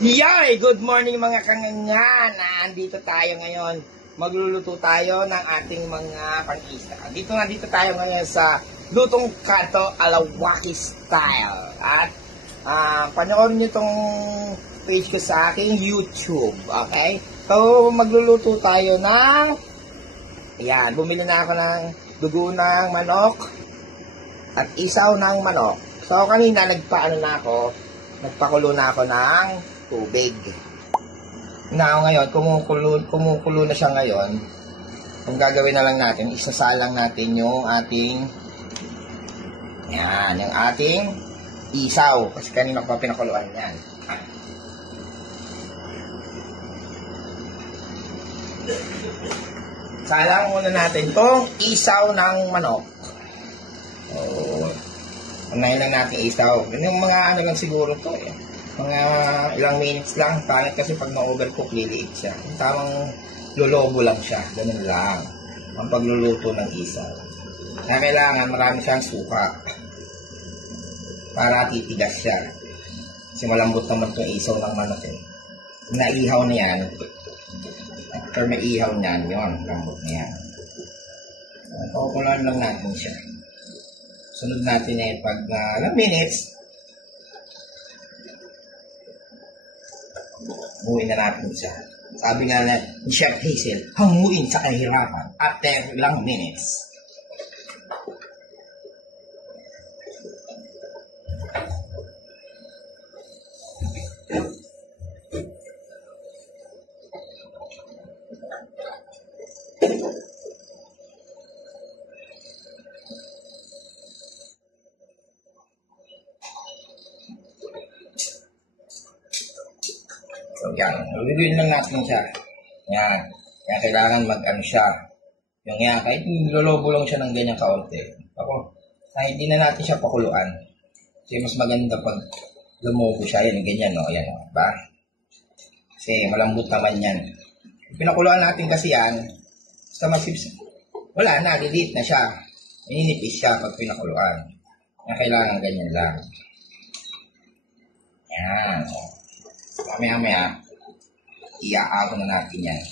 Yay! Good morning mga kangangan! Andito tayo ngayon. Magluluto tayo ng ating mga pang-isda. Dito tayo ngayon sa Lutong Kanto Alawaki Style. At panoorin nyo itong page ko sa aking YouTube. Okay? So, magluluto tayo ng yan, bumili na ako ng dugo ng manok at isaw ng manok. So, kanina nagpakulo na ako ng tubig. Now, ngayon, kumukulo na siya ngayon. Kung gagawin na lang natin, isasalang natin yung ating yung ating isaw. Kasi kanina ko pa pinakuluan yan. Salang muna natin itong isaw ng manok. So, unahin lang natin isaw. Yung mga ano lang siguro to eh. Mga ilang minutes lang. Pangit kasi pag ma-overcook, liliit siya. Yung tamang lolobo lang siya. Ganun lang. Ang pagluluto ng isaw. Kaya kailangan marami siyang suka. Para titigas siya. Kasi malambot naman itong isaw ng manok eh. Naihaw na yan. After may ihaw niyan, yun. Lambot na yan. Pakukulan lang natin siya. Sunod natin eh pag ilang minutes, buuin na natin siya. Sabi nga na ni Chef Hazel, hanguin sa kahirapan after ilang minutes. So, yan. Luluin lang natin siya. Yan. Kaya kailangan mag-ano siya. Yung yan. Kahit nilolobo lang siya ng ganyan kaunti. Ako, kahit di na natin siya pakuluan. Kasi mas maganda pag lumobo siya. Yan, ganyan, no? Yan, no? Diba? Kasi malambot naman yan. Pinakuluan natin kasi yan. Basta masipsip. Wala na, delete na siya. Ininipis siya pag pinakuluan. Kaya kailangan ganyan lang. Yan. Mamaya-maya, iaako na natin yan.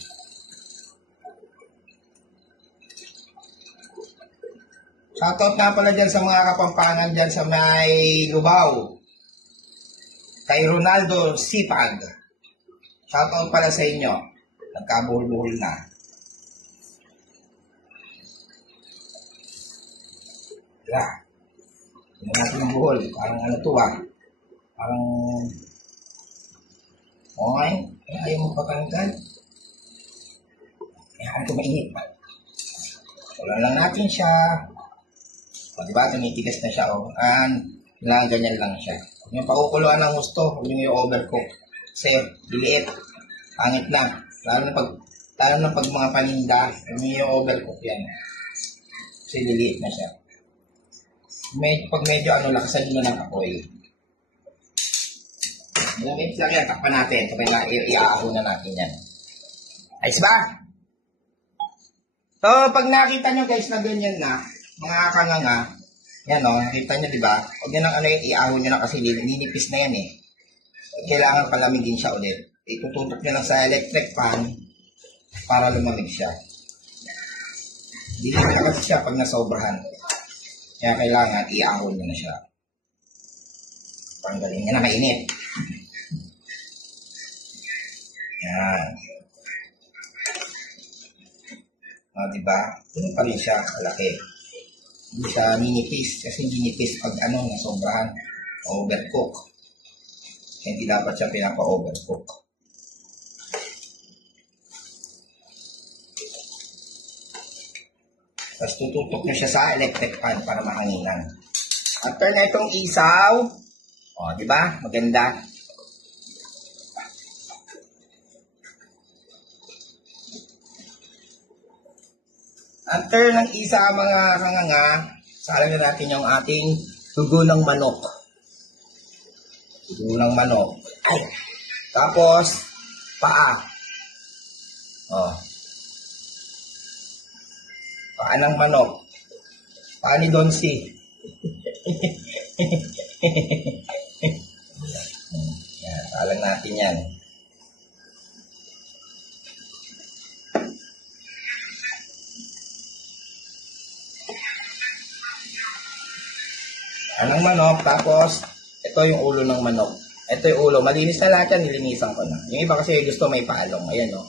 Shoutout nga pala dyan sa mga Kapampangan dyan sa may Lubao. Kay Ronaldo Sipag. Shoutout pala sa inyo. Nagkabuhol-buhol na. Wala. Hindi natin ang buhol. Parang ano to Parang okay, ayaw mo patanggal. Kaya ito mainit pa. Wala lang natin siya. O, diba? Tumitigas na siya. Ganyan lang siya. Huwag yung pakukuluan ng gusto. Huwag yung overcook. Kasi liliit. Pangit na. Lalo na pag mga paninda. Huwag yung overcook yan. Kasi liliit na siya. Pag medyo lakasan mo ng apoy. Ilang lang yan, takpan natin. Sabay iaahon na natin yan. Ayos ba? So, pag nakita nyo guys na ganyan na, mga kanganga, yan o, nakita nyo diba? Huwag nyo nang iaahon nyo na kasi ninipis na yan eh. Kailangan palamigin siya ulit. Itututok nyo lang sa electric fan para lumamig siya. Hindi na kasi siya pag nasobrahan. Kaya kailangan iaahon nyo na siya. Panggalin nyo na mainit. Yan. Diba? Ito pa rin siya, malaki. Hindi siya ninipis. Kasi ninipis pag nasobrahan. Overcook. Kaya hindi dapat siya pinapa-overcook. Tapos tututok nyo siya sa electric fan para mahanginan. After na itong isaw, diba? Maganda. After ng isa mga kanganga, salang na natin yung ating dugo ng manok. Dugo ng manok. Ay. Tapos, paa. Paa ng manok. Paa ni Donsi. Salang natin yan. Anong manok, tapos ito yung ulo ng manok. Ito yung ulo, malinis na lahat yan, nilinisan ko na. Yung iba kasi gusto may palong, ayan o.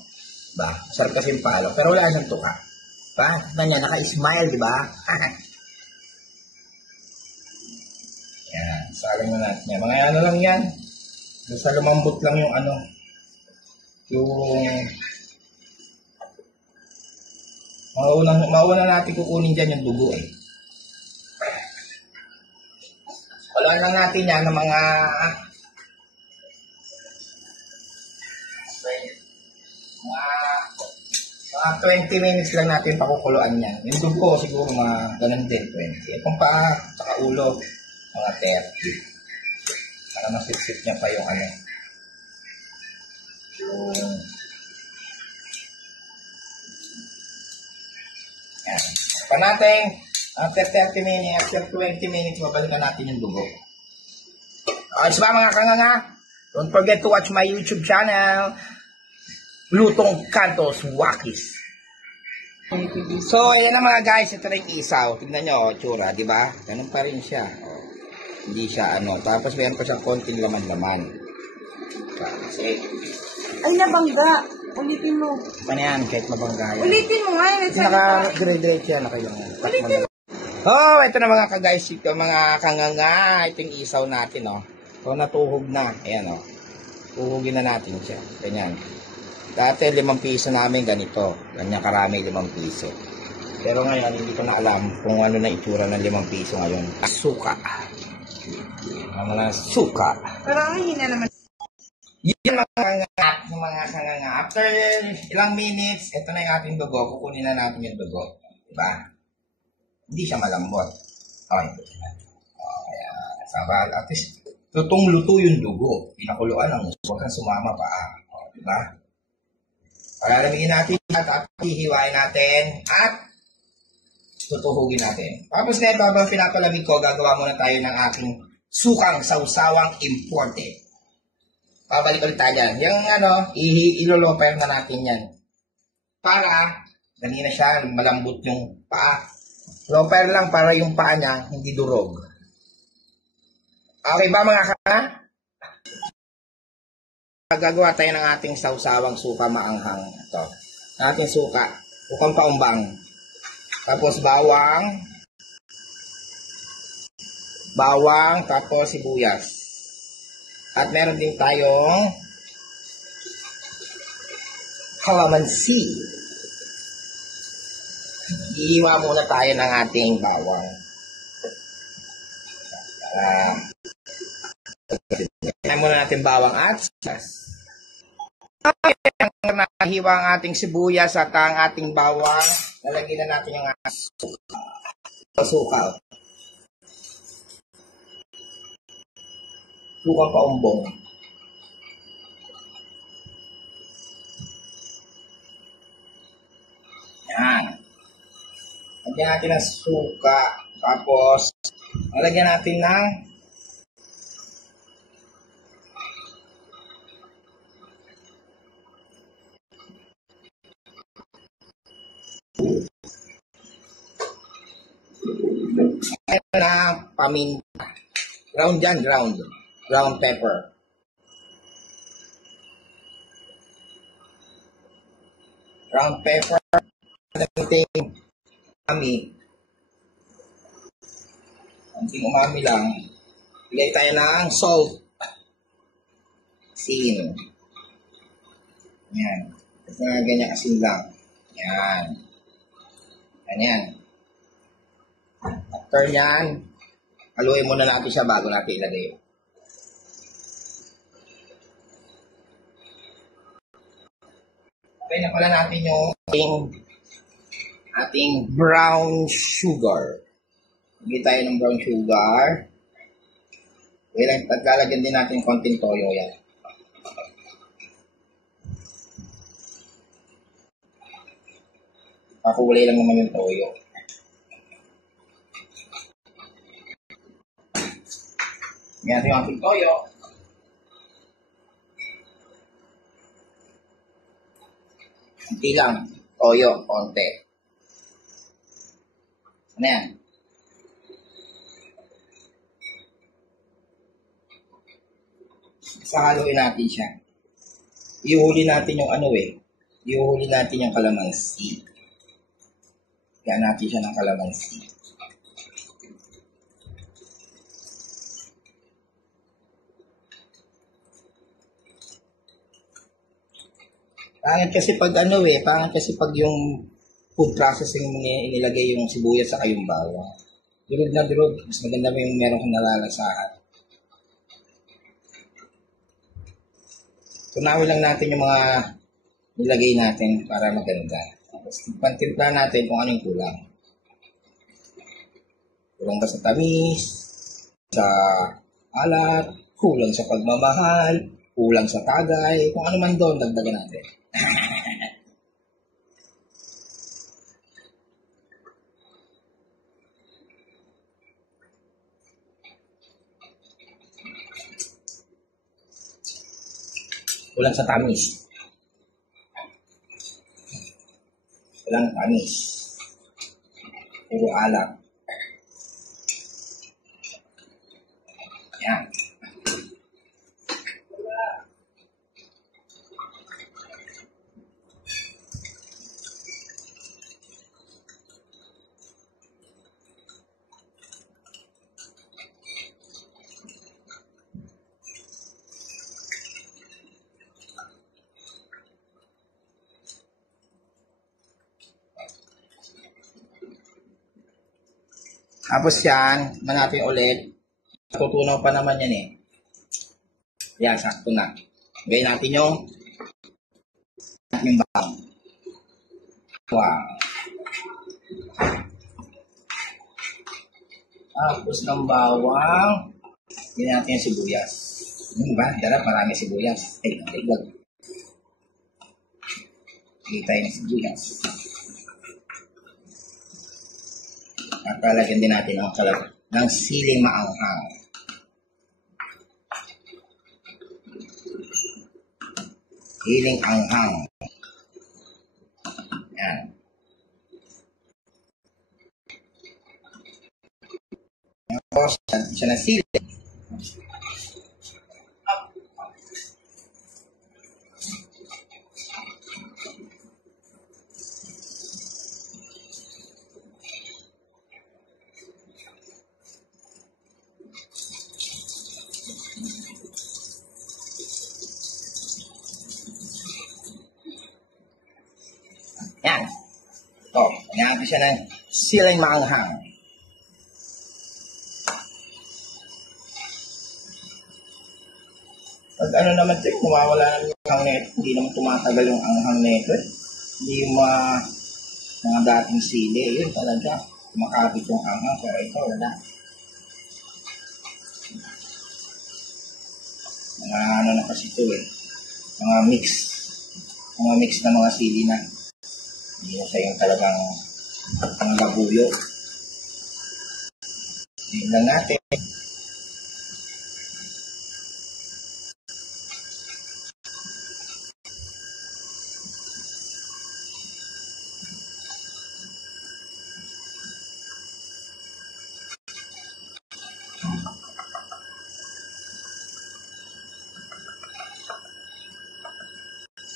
Diba? Masarap kasi yung palong, pero wala siyang tuka. Diba? Tignan niya, naka-smile, diba? Yan, salang na natin yan. Mga ano lang yan. Basta lumambot lang yung ano. Yung mauna natin kukunin dyan yung dugo eh. Wala lang natin yan ng mga 20 minutes lang natin pakukuluan yan. Yung dugo siguro mga ganun din, 20. Itong paa, saka ulo, mga 30. Para masip-sip niya pa yung ano. Yung... Yan. Pa natin, after 30 minutes, after 20 minutes, mabalikan natin yung dugo. Okay, so mga kanganga, don't forget to watch my YouTube channel, Lutong Cantos Wakis. So, ayan na mga guys, ito na yung isaw. Tignan nyo, tsura, di ba? Ganun pa rin siya. Oh, hindi siya ano. Tapos mayroon pa siyang konting laman-laman. Kasi, ay, nabangga. Ulitin mo. ano yan, kahit mabangga yan. Ulitin mo nga. Naka-grade siya, nakailangan. Ulitin mo. Oh, ito na mga ka-guys, ito mga kanganga. Ito yung isaw natin, oh. So, natuhog na. Ayan, oh. Tuhugin na natin siya. Ganyan. Dati 5 piso namin ganito. Ganyan karami 5 piso. Pero ngayon, hindi ko na alam kung ano na itsura ng 5 piso ngayon. Suka. Ang mga suka. Parang hina naman. Yan mga kanganga. After ilang minutes, ito na yung ating dugo. Kukunin na natin yung dugo. Diba? Hindi siya malambot. Okay. Kaya, sabal. At least, lutong-luto yung dugo. Pinakuluan ang huwag kang sumama pa. Diba? Palalamigin natin at hihiwain natin at tutuhugin natin. Tapos na ito, habang pinapalamig ko, gagawa muna tayo ng aking sukang sausawang imported. Pabalik ulit tayo dyan. Yung ano, iloloper na natin yan. Para, ganina siya, malambot yung paa. Loper lang para yung paa niya hindi durog. Okay ba mga kaka? Gagawa tayo ng ating sausawang suka maanghang. Ito. Ating suka. Sukang paumbang. Tapos bawang. Bawang. Tapos sibuyas. At meron din tayong kalamansi. Iiwa muna tayo ng ating bawang. Muna natin bawang at sibuyas. Nahiwa ang ating sibuyas at ang ating bawang. Lalagyan na natin yung suka. Sukang paumbong. Yan. Lagyan natin ng suka. Tapos, lalagyan natin ng paminta. Ground dyan, ground. Ground pepper. Ground pepper. Konting umami lang. Bigay tayo ng salt. Asin. Yan. Ganyan asin lang. Yan. Ganyan. After yan, haluin muna natin siya bago natin ilagay. Okay na pala natin yung ating brown sugar. Bigyan tayo ng brown sugar. At lalagyan din natin konting toyo yan. Pakulay lang naman yung toyo. Yan yung ating toyo. Hindi lang. Toyo, konti. Ano yan? Sahaluin natin siya. Ihuli natin yung ihuli natin yung kalamansi. Kaya natin siya ng kalamansi. Pangit kasi pag pangit kasi pag yung food processing mo inilagay yung sibuyas sa yung bawang. Durog na durog. Mas maganda mo yung meron kang nalalasahan. Tunawin lang natin yung mga nilagay natin para maganda. Tapos pantimpla natin kung anong kulang. Kulang ba sa tamis, sa alat, kulang sa pagmamahal, kulang sa tagay, kung ano man doon, dagdagan natin. Kulang sa tamis. Kulang tamis. Puro alat. Yan. Tapos yan, natin ulit. Tutunaw pa naman yan eh. Yan, sakto na. Gawin natin yung bawang. Wow. Tapos ng bawang, gawin natin yung sibuyas. Ba? Darap, marami sibuyas. Ay, wag. Gawin tayo ng sibuyas. At palagyan din natin ng siling maanghang. Siling anghang. Yan. Tapos, siya na sili. Yan. Ito, yan siya ng siling maanghang. Pag ano naman ito, kumawala naman yung anghang nito, hindi naman tumatagal yung anghang nito. Hindi mga dating sili, yun talaga. Kumakapit yung anghang, pero ito wala. Mga ano na kasi ito mga mix na mga sili na. Hindi na siya yung talagang ang labuyo. Tingnan lang natin.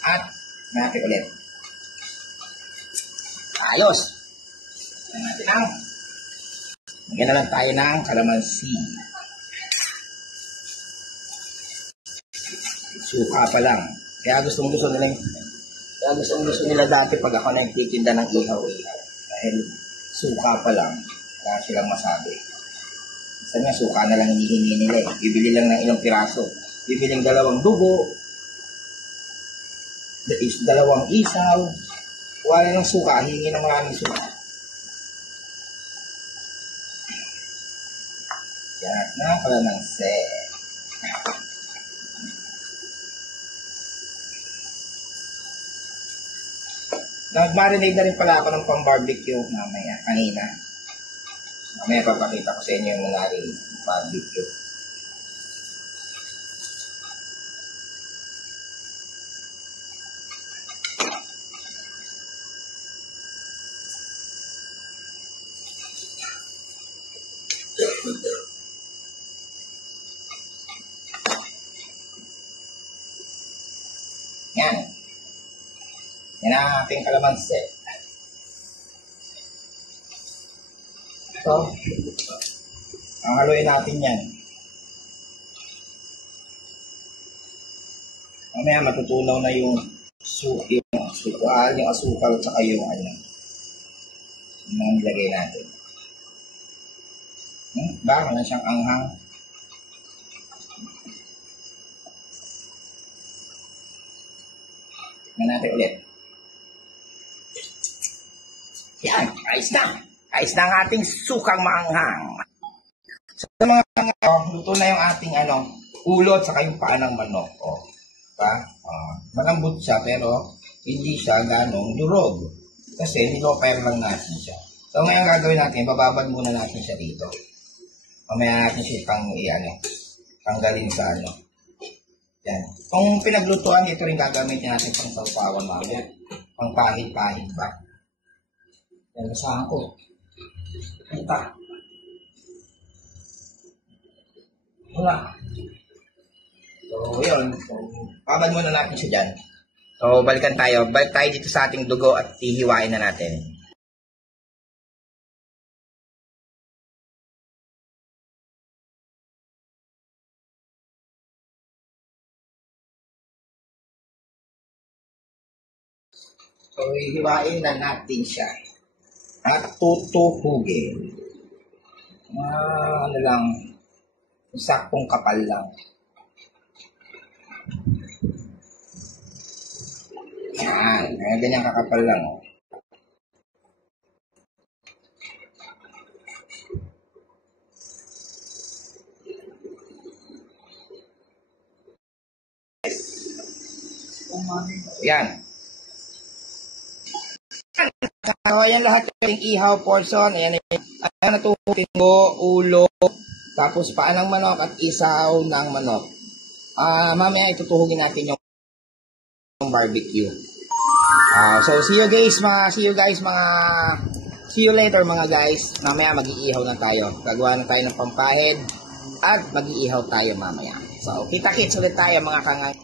At natin ulit. Ayos. Tingnan natin ang magyan na lang tayo ng kalamansi. Suka pa lang. Kaya gustong gusto nila dati pag ako nagtitinda ng ihaw-ihaw. Dahil suka pa lang. Kaya silang masabi. Isa nga suka na lang hinihingi nila eh. Bibili lang ng ilang piraso. Bibiling 2 dugo. That is 2 isaw. Wala ng suka, hingi ng maraming suka. Yan na pala ng set. Nag-marinate na rin pala ako ng pang-barbecue mamaya, kanina. Mamaya papakita ko sa inyo yung nangyari barbecue. Yan. Yan ang ating kalamansi. Ito. Ang haluin natin yan. Mamaya matutunaw na yung yung asukal at saka yung yung nilagay natin. Baka na siyang anghang. Tingnan natin ulit. Yan, ayos na. Ayos na ang ating sukang maanghang. Sa mga luto na yung ating ulo at saka yung paa ng manok. Malambot siya pero hindi siya ganong durog. Kasi niloper lang natin siya. So ngayon gagawin natin, bababad muna natin siya dito. Mamaya natin siya tanggalin sa Yan. Kung pinaglutuan, ito rin gagamitin natin pang saupawan mamaya. Pang pahid-pahid ba. Yan, basahan ko. Punta. Wala. So, yun. So, babad muna natin siya dyan. So, balikan tayo. Balik tayo dito sa ating dugo at hihiwain na natin. So, hihiwain na natin siya. At tutuhugin. Saktong kapal lang. Yan, ganyan kakapal lang. Yan. So, ayan lahat yung ihaw portion. Ayan natutukin mo, ulo, tapos paa ng manok at isaw ng manok. Mamaya itutuhugin natin yung barbecue. So see you later mga guys. Mamaya mag-iihaw na tayo. Gagawa na tayo ng pampahid at mag-iihaw tayo mamaya. So kita-kits ulit tayo mga kangay.